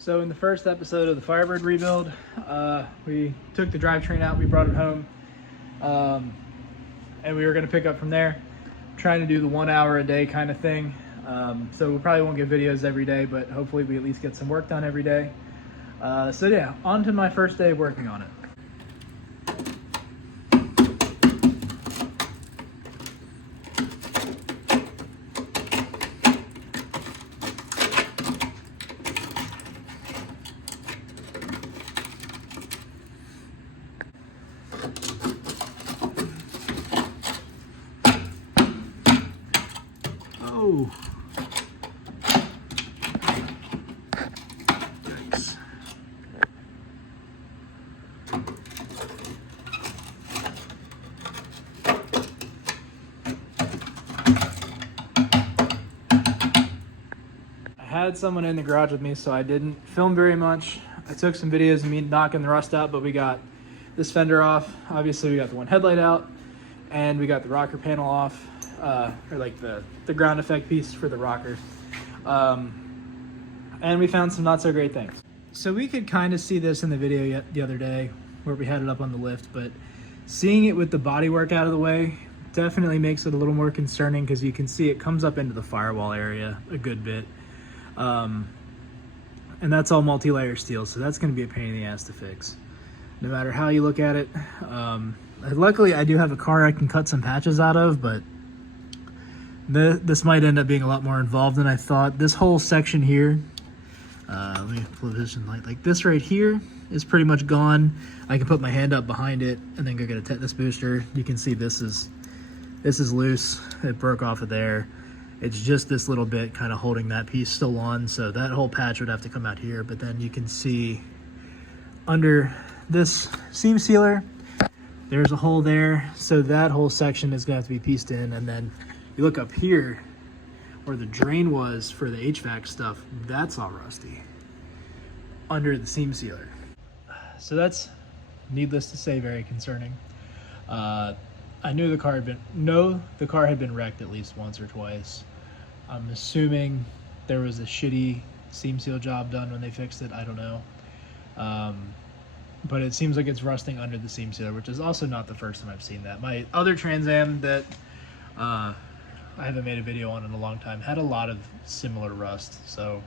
So in the first episode of the Firebird rebuild, we took the drivetrain out, we brought it home, and we were going to pick up from there, trying to do the 1 hour a day kind of thing. So we probably won't get videos every day, but hopefully we at least get some work done every day. So yeah, on to my first day of working on it. Oh. Nice. I had someone in the garage with me, so I didn't film very much. I took some videos of me knocking the rust out, but we got this fender off. Obviously, we got the one headlight out, and we got the rocker panel off. Or like the ground effect piece for the rocker. And we found some not so great things. So we could kind of see this in the video the other day where we had it up on the lift, but seeing it with the bodywork out of the way definitely makes it a little more concerning, because you can see it comes up into the firewall area a good bit. And that's all multi-layer steel, so that's going to be a pain in the ass to fix, no matter how you look at it. Luckily, I do have a car I can cut some patches out of, but this might end up being a lot more involved than I thought. This whole section here, let me position light, like this right here is pretty much gone. I can put my hand up behind it and then go get a tetanus booster. You can see this is loose. It broke off of there. It's just this little bit kind of holding that piece still on, so that whole patch would have to come out here. But then you can see under this seam sealer, there's a hole there, so that whole section is going to have to be pieced in. And then you look up here where the drain was for the HVAC stuff, that's all rusty under the seam sealer. So that's, needless to say, very concerning. I knew the car had been wrecked at least once or twice. I'm assuming there was a shitty seam seal job done when they fixed it. I don't know. But it seems like it's rusting under the seam sealer, which is also not the first time I've seen that. My other Trans Am that I haven't made a video on in a long time had a lot of similar rust, so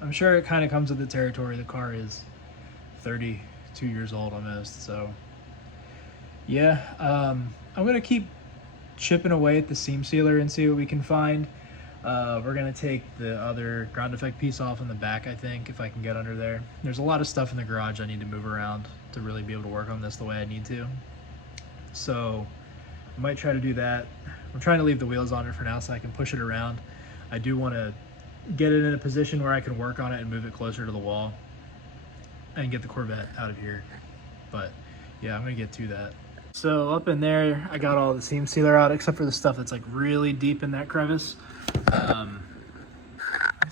I'm sure it kind of comes with the territory. The car is 32 years old almost, so yeah. I'm gonna keep chipping away at the seam sealer and see what we can find. We're gonna take the other ground effect piece off in the back, I think, if I can get under there. There's a lot of stuff in the garage I need to move around to really be able to work on this the way I need to, so I might try to do that. I'm trying to leave the wheels on it for now so I can push it around. I do want to get it in a position where I can work on it and move it closer to the wall and get the Corvette out of here. But yeah, I'm gonna get to that. So up in there, I got all the seam sealer out except for the stuff that's like really deep in that crevice. Let's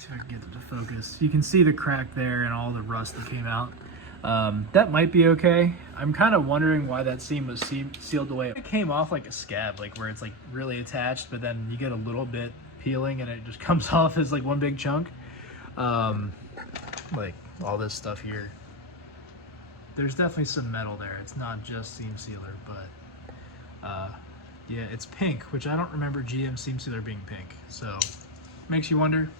see if I can get it to focus. You can see the crack there and all the rust that came out. That might be okay. I'm kind of wondering why that seam was sealed away. It came off like a scab, like where it's like really attached, but then you get a little bit peeling and it just comes off as like one big chunk. Like all this stuff here. There's definitely some metal there. It's not just seam sealer, but yeah, it's pink, which I don't remember GM seam sealer being pink. So makes you wonder.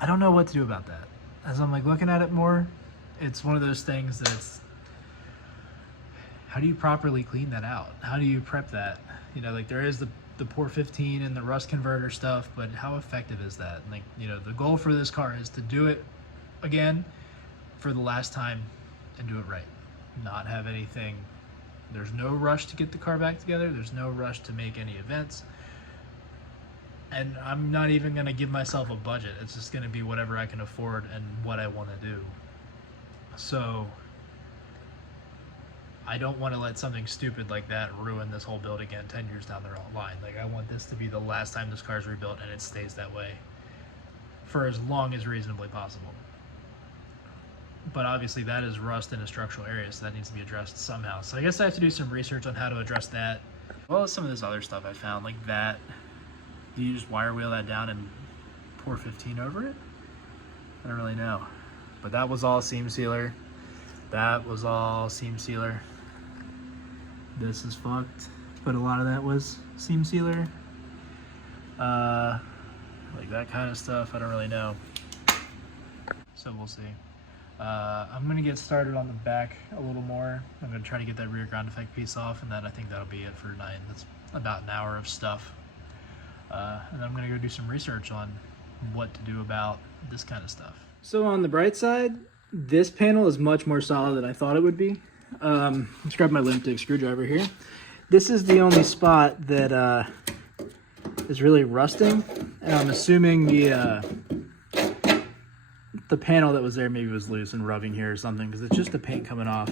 I don't know what to do about that. As I'm like looking at it more, it's one of those things that's, how do you properly clean that out? How do you prep that? You know, like there is the Pore 15 and the rust converter stuff, but how effective is that? Like, you know, the goal for this car is to do it again for the last time and do it right. Not have anything. There's no rush to get the car back together. There's no rush to make any events. And I'm not even going to give myself a budget. It's just going to be whatever I can afford and what I want to do. So I don't want to let something stupid like that ruin this whole build again 10 years down the line. Like, I want this to be the last time this car is rebuilt, and it stays that way for as long as reasonably possible. But obviously that is rust in a structural area, so that needs to be addressed somehow. So I guess I have to do some research on how to address that. Well, as some of this other stuff I found, like that, you just wire wheel that down and pour 15 over it. I don't really know. But that was all seam sealer. That was all seam sealer. This is fucked, but a lot of that was seam sealer. Like that kind of stuff, I don't really know. So we'll see. I'm gonna get started on the back a little more. I'm gonna try to get that rear ground effect piece off, and then I think that'll be it for tonight. That's about an hour of stuff. And I'm gonna go do some research on what to do about this kind of stuff. So on the bright side, this panel is much more solid than I thought it would be. Let's grab my limp dick screwdriver here. This is the only spot that is really rusting, and I'm assuming the panel that was there maybe was loose and rubbing here or something, because it's just the paint coming off.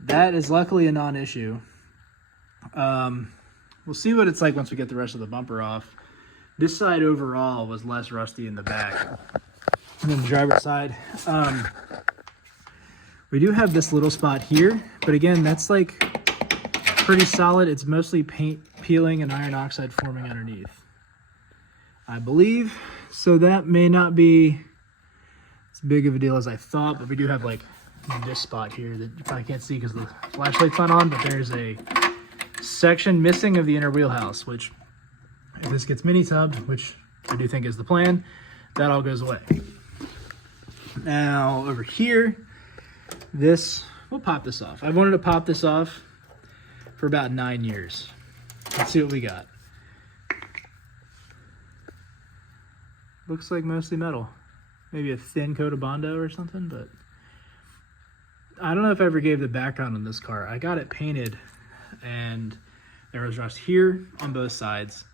That is luckily a non-issue. We'll see what it's like once we get the rest of the bumper off. This side overall was less rusty in the back than the driver's side. We do have this little spot here, but again, that's like pretty solid. It's mostly paint peeling and iron oxide forming underneath, I believe. So that may not be as big of a deal as I thought, but we do have like this spot here that you probably can't see because the flashlight's not on, but there's a section missing of the inner wheelhouse, which if this gets mini tubbed, which I do think is the plan, that all goes away. Now over here, we'll pop this off. I've wanted to pop this off for about 9 years. Let's see what we got. Looks like mostly metal. Maybe a thin coat of Bondo or something, but I don't know if I ever gave the background on this car. I got it painted and there was rust here on both sides.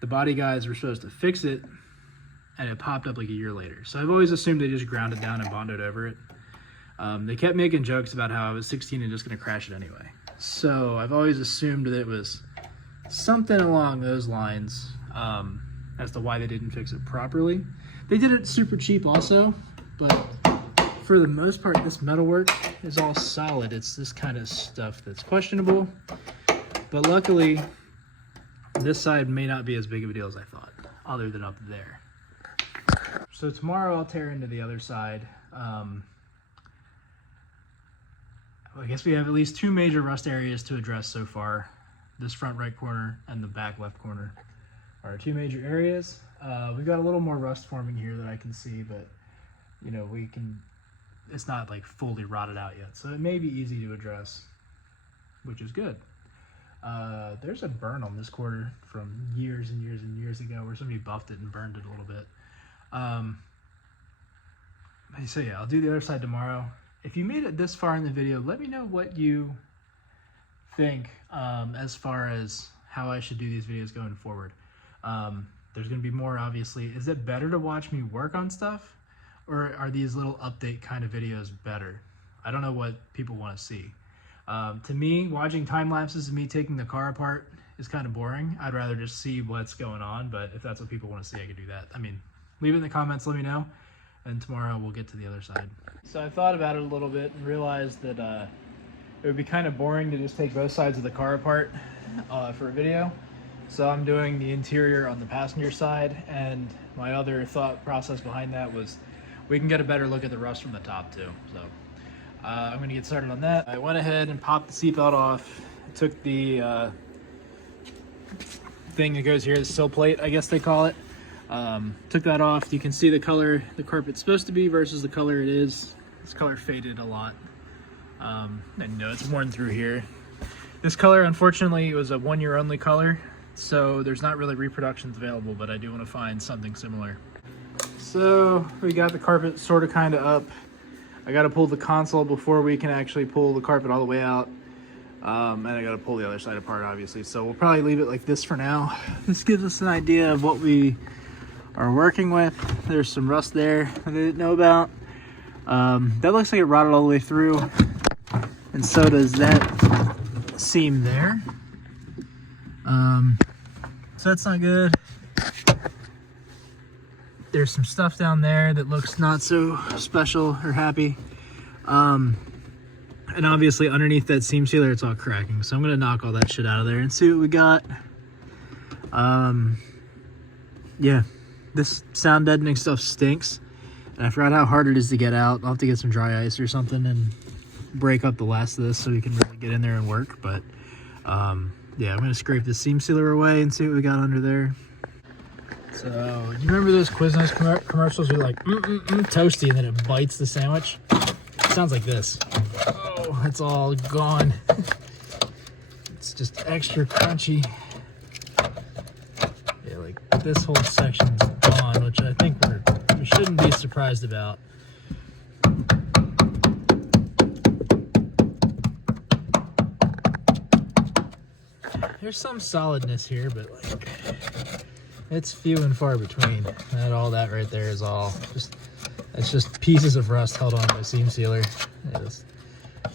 The body guys were supposed to fix it and it popped up like a year later. So I've always assumed they just ground it down and Bondoed over it. They kept making jokes about how I was 16 and just gonna crash it anyway. So I've always assumed that it was something along those lines as to why they didn't fix it properly. They did it super cheap also, but for the most part, this metalwork is all solid. It's this kind of stuff that's questionable, but luckily this side may not be as big of a deal as I thought, other than up there. So tomorrow I'll tear into the other side. I guess we have at least 2 major rust areas to address so far. This front right corner and the back left corner are 2 major areas. We've got a little more rust forming here that I can see, but you know, it's not like fully rotted out yet. So it may be easy to address, which is good. There's a burn on this quarter from years and years and years ago where somebody buffed it and burned it a little bit. So yeah, I'll do the other side tomorrow. If you made it this far in the video, let me know what you think as far as how I should do these videos going forward. There's going to be more, obviously. Is it better to watch me work on stuff, or are these little update kind of videos better? I don't know what people want to see. To me, watching time lapses of me taking the car apart is kind of boring. I'd rather just see what's going on, but if that's what people want to see, I could do that. I mean, leave it in the comments, let me know, and tomorrow we'll get to the other side. So I thought about it a little bit and realized that it would be kind of boring to just take both sides of the car apart for a video. So I'm doing the interior on the passenger side, and my other thought process behind that was we can get a better look at the rust from the top too. So I'm going to get started on that. I went ahead and popped the seatbelt off. I took the thing that goes here, the sill plate, I guess they call it. Took that off. You can see the color the carpet's supposed to be versus the color it is. This color faded a lot. I know it's worn through here. This color, unfortunately, was a 1-year only color, so there's not really reproductions available, but I do want to find something similar. So we got the carpet sort of kind of up. I got to pull the console before we can actually pull the carpet all the way out. And I got to pull the other side apart, obviously. So we'll probably leave it like this for now. This gives us an idea of what we are working with. There's some rust there that I didn't know about. That looks like it rotted all the way through. And so does that seam there. So that's not good. There's some stuff down there that looks not so special or happy. And obviously underneath that seam sealer, it's all cracking. So I'm gonna knock all that shit out of there and see what we got. Yeah, this sound deadening stuff stinks. And I forgot how hard it is to get out. I'll have to get some dry ice or something and break up the last of this so we can really get in there and work. But yeah, I'm gonna scrape the seam sealer away and see what we got under there. So, you remember those Quiznos commercials where you're like, toasty, and then it bites the sandwich? It sounds like this. Oh, it's all gone. It's just extra crunchy. Yeah, like this whole section's gone, which I think we shouldn't be surprised about. There's some solidness here, but like it's few and far between. And all that right there is all it's just pieces of rust held on by seam sealer. It's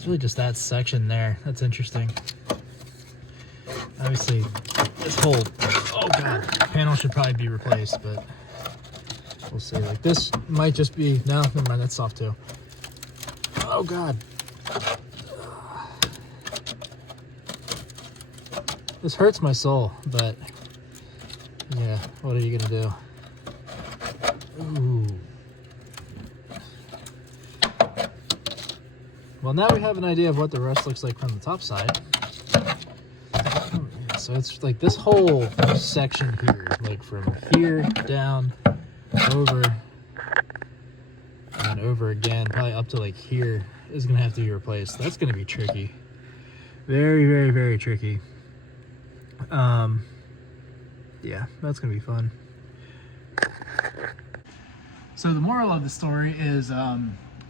really just that section there. That's interesting. Obviously, this whole panel should probably be replaced, but we'll see. Like this might just be never mind. That's soft too. Oh god. This hurts my soul, but yeah, what are you gonna do? Ooh. Well, now we have an idea of what the rust looks like from the top side. So it's like this whole section here, like from here down, over, and over again, probably up to like here, is gonna have to be replaced. That's gonna be tricky. Very, very, very tricky. Yeah, that's gonna be fun. So the moral of the story is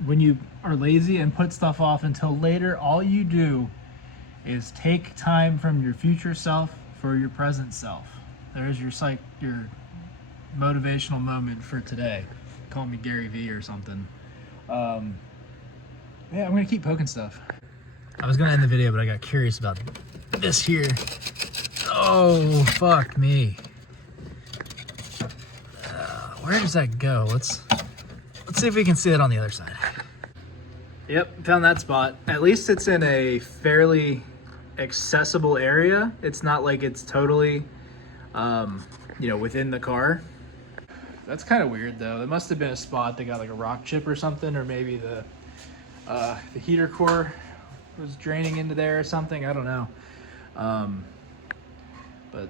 when you are lazy and put stuff off until later, all you do is take time from your future self for your present self. There's your motivational moment for today. Call me Gary V or something. Yeah, I'm gonna keep poking stuff. I was gonna end the video, but I got curious about this here. Oh, fuck me. Where does that go? Let's see if we can see it on the other side. Yep, found that spot. At least it's in a fairly accessible area. It's not like it's totally, you know, within the car. That's kind of weird though. There must have been a spot that got like a rock chip or something, or maybe the heater core was draining into there or something. I don't know. But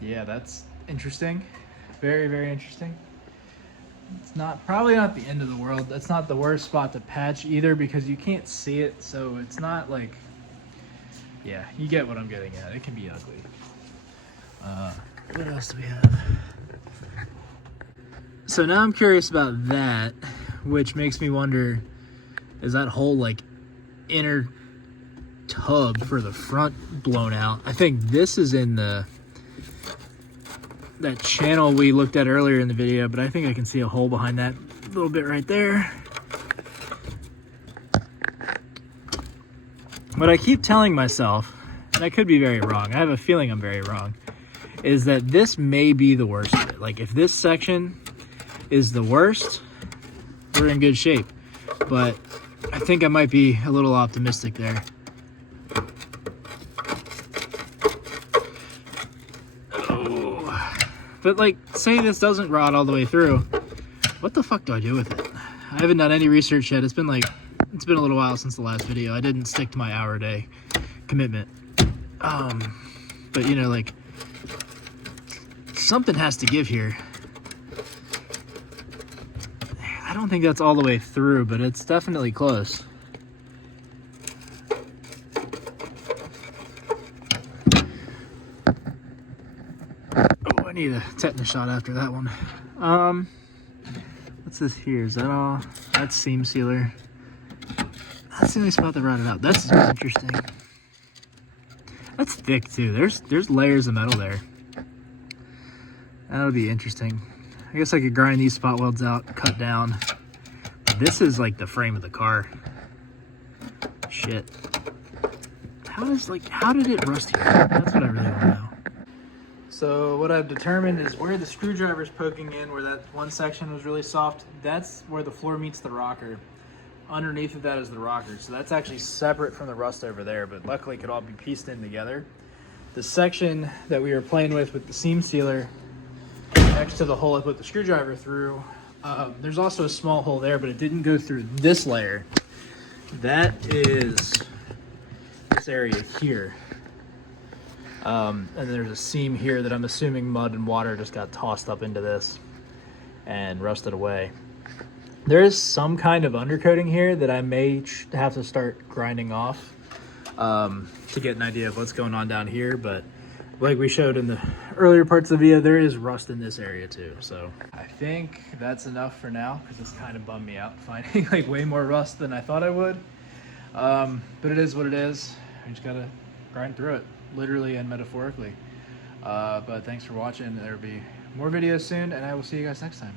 yeah, that's interesting. Very, very interesting. It's probably not the end of the world. That's not the worst spot to patch either because you can't see it. So it's not like, yeah, you get what I'm getting at. It can be ugly. What else do we have? So now I'm curious about that, which makes me wonder, is that whole like inner tub for the front blown out? I think this is in that channel we looked at earlier in the video, but I think I can see a hole behind that little bit right there. What I keep telling myself, and I could be very wrong, I have a feeling I'm very wrong, is that this may be the worst of it. Like if this section is the worst, we're in good shape. But I think I might be a little optimistic there. But like, say this doesn't rot all the way through, what the fuck do I do with it? I haven't done any research yet. It's been a little while since the last video. I didn't stick to my hour-a-day commitment. But you know, like, something has to give here. I don't think that's all the way through, but it's definitely close. I need a tetanus shot after that one. What's this here? Is that all? That's seam sealer. That's the only spot that rotted out. That's interesting. That's thick too. There's layers of metal there. That'll be interesting. I guess I could grind these spot welds out, cut down. But this is like the frame of the car. Shit. How did it rust here? That's what I really want to know. So what I've determined is where the screwdriver's poking in, where that one section was really soft, that's where the floor meets the rocker. Underneath of that is the rocker. So that's actually separate from the rust over there, but luckily it could all be pieced in together. The section that we were playing with the seam sealer next to the hole I put the screwdriver through, There's also a small hole there, but it didn't go through this layer. That is this area here. And there's a seam here that I'm assuming mud and water just got tossed up into this and rusted away. There is some kind of undercoating here that I may have to start grinding off to get an idea of what's going on down here, but like we showed in the earlier parts of the video, there is rust in this area too. So I think that's enough for now, because this kind of bummed me out finding like way more rust than I thought I would. But it is what it is. I just gotta grind through it, literally and metaphorically. But thanks for watching. There'll be more videos soon, and I will see you guys next time.